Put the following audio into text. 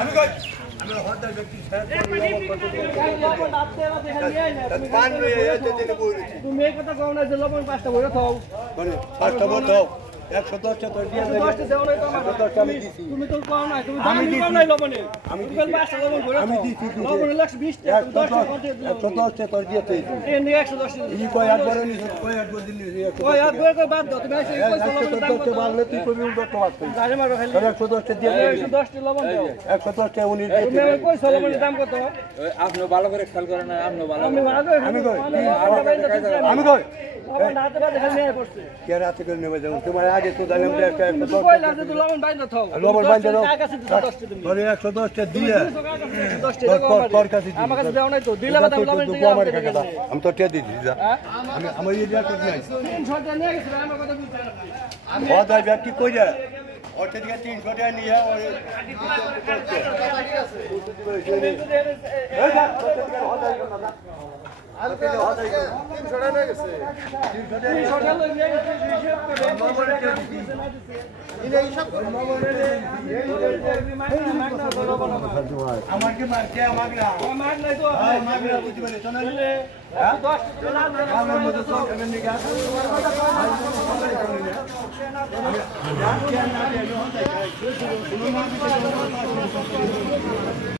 আমি কই আমি হতার ব্যক্তি তুমি এই কথা কও না যে লবণ 5টা ভরে খাও মানে 5টা ভরে দাও 110টা তোর দিয়ে দেব 10টা দেও নাই তো আমার 110টা আমি দিছি তুমি তো কও না তুমি দাম দিও নাই লবণে আমি 5টা লবণ ভরে আমি দিছি লবণ 120 টাকা 110টা তোর দিয়ে দেব এই নিয়ে 110 এই কয় একবার নি কয় একবার দিন ওই আর করে বাদ দাও তুমি এসে কই লবণ দাম কত বাড়লে তুই কবি উল্টো বাদ কই গাড়ি মারো খালি 110টা দিয়ে 110টা লবণ দাও 110টা উনি তুমি কই লবণের দাম কত আপনি ভালো করে খেয়াল করেন না আপনি ভালো আমি কই আমি কই রাতে বাদে খালি নিয়ে পড়ছে কে রাতে করে নেবে যাও তোমার আগে তো জানলাম যে একটা তুমি কই লাগে তো লবণ বাইন্দা থাও লবণ বাইন্দা দাও টাকা আছে 10টা তুমি ধরে 110টা দিয়ে 10টা তোর কাছে আমার কাছে দাও নাই তো দিলে বাদে লবণ তুই আমার কাছে দাও আমি তো টিয়া দিছি যা আমি আমার এই যা করতে নাই 300 টাকা নিয়ে গেছে আমার কথা বুঝতে না হদার ব্যক্তি কই যা ওর থেকে 300 টাকা নিয়ে ওর এই যা হদার না আর কে হদার 300 টাকা নিয়ে গেছে 300 টাকা নিয়ে গেছে হিসাব করে ইলে হিসাব করে আমার কি মারছে আমার না মার নাই তো মার না বুঝি বলে তো না 10 টাকা আমার মতো সব এমনি গা আমি